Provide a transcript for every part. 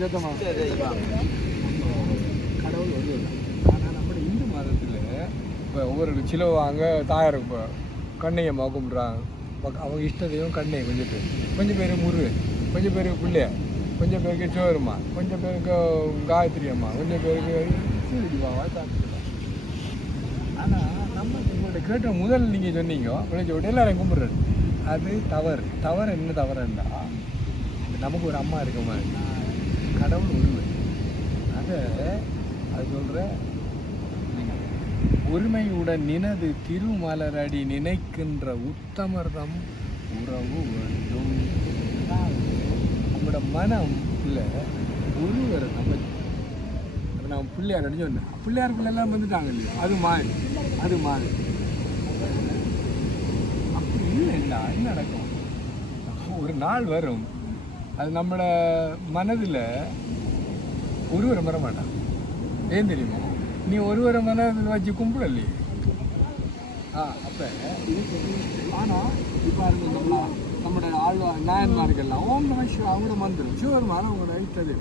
கடவுள் வருவது. ஆனால் நம்முடைய இந்து மதத்தில் இப்போ ஒவ்வொரு சிலவாங்க தாயார் இப்போ கண்ணையம்மா கும்பிட்றாங்க. அவங்க இஷ்ட தெய்வம் கண்ணை கொஞ்சம் பேர் முருகன், கொஞ்சம் பேருக்கு பிள்ளையார், கொஞ்சம் பேருக்கு சிவருமா, கொஞ்சம் பேருக்கு காயத்ரி அம்மா, கொஞ்சம் பேருக்கு சிவடிவாவா சாப்பிட்டுருக்காங்க. ஆனால் நம்ம உங்கள்கிட்ட கேட்ட முதல் நீங்கள் சொன்னீங்க விளைஞ்ச விட்டு எல்லாரையும் கும்பிட்றது. அது தவறு என்ன தவறுண்டா, நமக்கு ஒரு அம்மா இருக்க மாதிரி கடவுள் ஒருவர். அது சொல்கிற ஒருமையுடன் நினது திருமலரடி நினைக்கின்ற உத்தமர்தம் உறவு வேண்டும். நம்மளோட மனம் இல்லை ஒருவர் நம்ம பிள்ளையார் அடிச்சு சொன்னேன். பிள்ளையாருக்குள்ள எல்லாம் வந்துட்டாங்க இல்லையா, அது மாறி அப்படி இல்லைன்னா என்ன நடக்கும்? ஒரு நாள் வரும், அது நம்மளோட மனதில் ஒருவரை மற மாட்டான். ஏன் தெரியுமா? நீ ஒருவரை மனதில் வச்சு கும்பிடலையே. அப்போ ஆனால் இப்போ நம்மளோட நாயன்மார்கள்லாம் ஓம் நம சிவா அவங்களோட மந்திரம் சிவருமான அவங்களோட இஷ்டது.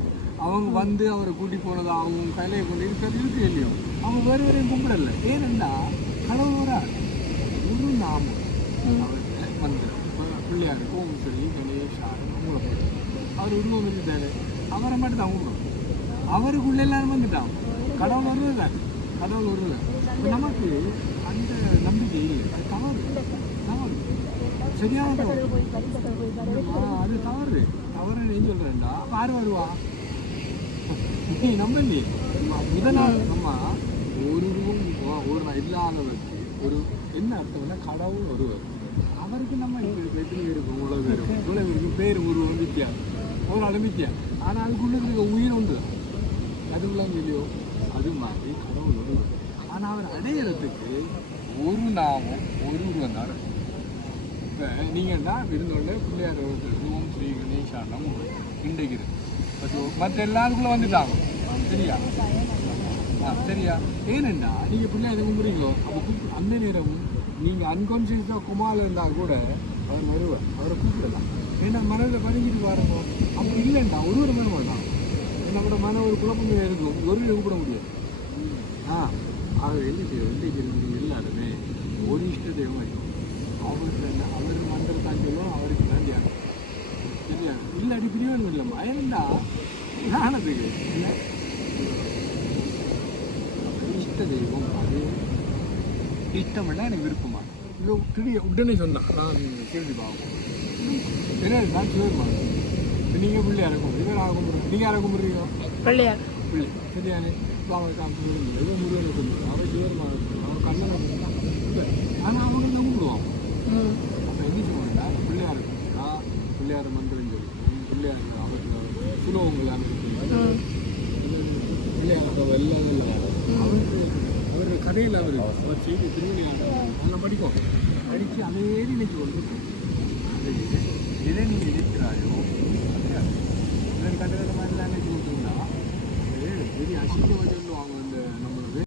அவங்க வந்து அவரை கூட்டி போனது அவங்க கையில கொண்டு இருக்கிறது இருக்கு இல்லையோ, அவங்க வேறு வரையும் கும்பிடலை. ஏனென்னா கடவுளோட ஒரு நாமம் அவருக்கு மந்திரம். பிள்ளையாருக்கு ஓம் ஸ்ரீ கணேஷா அவங்கள போட்டு அவர் உருவம் வந்துட்டாரு, அவரை மட்டும் தான் கும்பிடும். அவருக்குள்ள எல்லாரும் வந்துட்டான். கடவுள் வருவதான், கடவுள் வருவதான். நமக்கு அந்த நம்பிக்கை இல்லை. அது தவறு சரியான தவறு. அது தவறுன்னு ஏன் சொல்கிறேன்டா, யார் வருவா? நீ நம்பலையே. முதல் நாள் நம்ம ஒரு இல்லாதவருக்கு ஒரு என்ன அர்த்தம்னா கடவுள் ஒருவர். அவருக்கு நம்ம எப்படி இருக்கும், உலகம் பேர் உருவம் வித்தியாசம், ஒரு அனுமதியா. ஆனால் அதுக்குள்ள இருக்க உயிர் உண்டு, அதுக்குலாம் இல்லையோ. அது மாதிரி கடவுள் ஒருவர். ஆனால் அவர் அடையிறதுக்கு ஒரு நாமம் ஒரு உருவம் தான் இருக்கும். இப்போ நீங்கள்னா விருந்தோட பிள்ளையார் ஓம் ஸ்ரீ கணேஷாண்டம் இன்றைக்கு மற்ற எல்லாருக்குள்ளே வந்துட்டாங்க. சரியா? ஏனென்னா நீங்கள் பிள்ளையார் கும்பிட்றீங்களோ, அப்போ அந்த நேரமும் நீங்கள் அன்கான்சியஸாக குமாரில் இருந்தால் கூட அவர் வருவார், அவரை கூப்பிடலாம். ஏன்னா மனதில் பதிஞ்சிட்டு பாருங்க. அப்படி இல்லைன்னா ஒருவர் மன மாட்டான். நம்மளோட மன ஒரு குழப்பமே இருக்கும், ஒரு கூப்பிட முடியாது. அவர் என்ன செய்யறது எல்லாருமே ஒரு இஷ்ட தெய்வம் இருக்கும். அவர் மந்திரம் தான் சொல்லுவோம், அவருக்கு தான் தியானம். சரியா? இல்லாட்டி பிரிவன் இல்லைம்மா. ஏன்னா தியானத்துக்கு இல்லை இஷ்ட தெய்வம். அது இஷ்டம்னா எனக்கு விருப்பமா இது திடீர் உடனே சொன்னான். நான் கேள்வி பார்ப்போம் என்ன நான் சிவருமான். நீங்கள் பிள்ளையார கும்பிடு, இவர் யாரை கும்பிடுறோம், நீங்கள் யாரை கும்பிடுறீங்க? பிள்ளை சரியானே. அவர் காமிச்சு ஏதோ முருகனை கும்பிடுறோம், அவர் சிவருமான அவர் கண்ணனை இல்லை. ஆனால் அவங்க தான் கும்பிடுவான். அப்போ என்ன சொல்லுவாங்கடா, பிள்ளையார கும்பிட்டா பிள்ளையார மந்திரம் சொல்லி பிள்ளையார் அவருக்கு சுலோகங்களாக பிள்ளையார எல்லாம் அவருடைய கதையில் அவர் செய்தி திருமணியாக அதெல்லாம் படித்து அதே நினைச்சு கொண்டு அது எதை நீங்கள் எதிர்க்கிறாயோ அது கட்டுறது மாதிரி தான் நினைச்சு கொண்டிருந்தா பெரிய அசிங்க வச்சு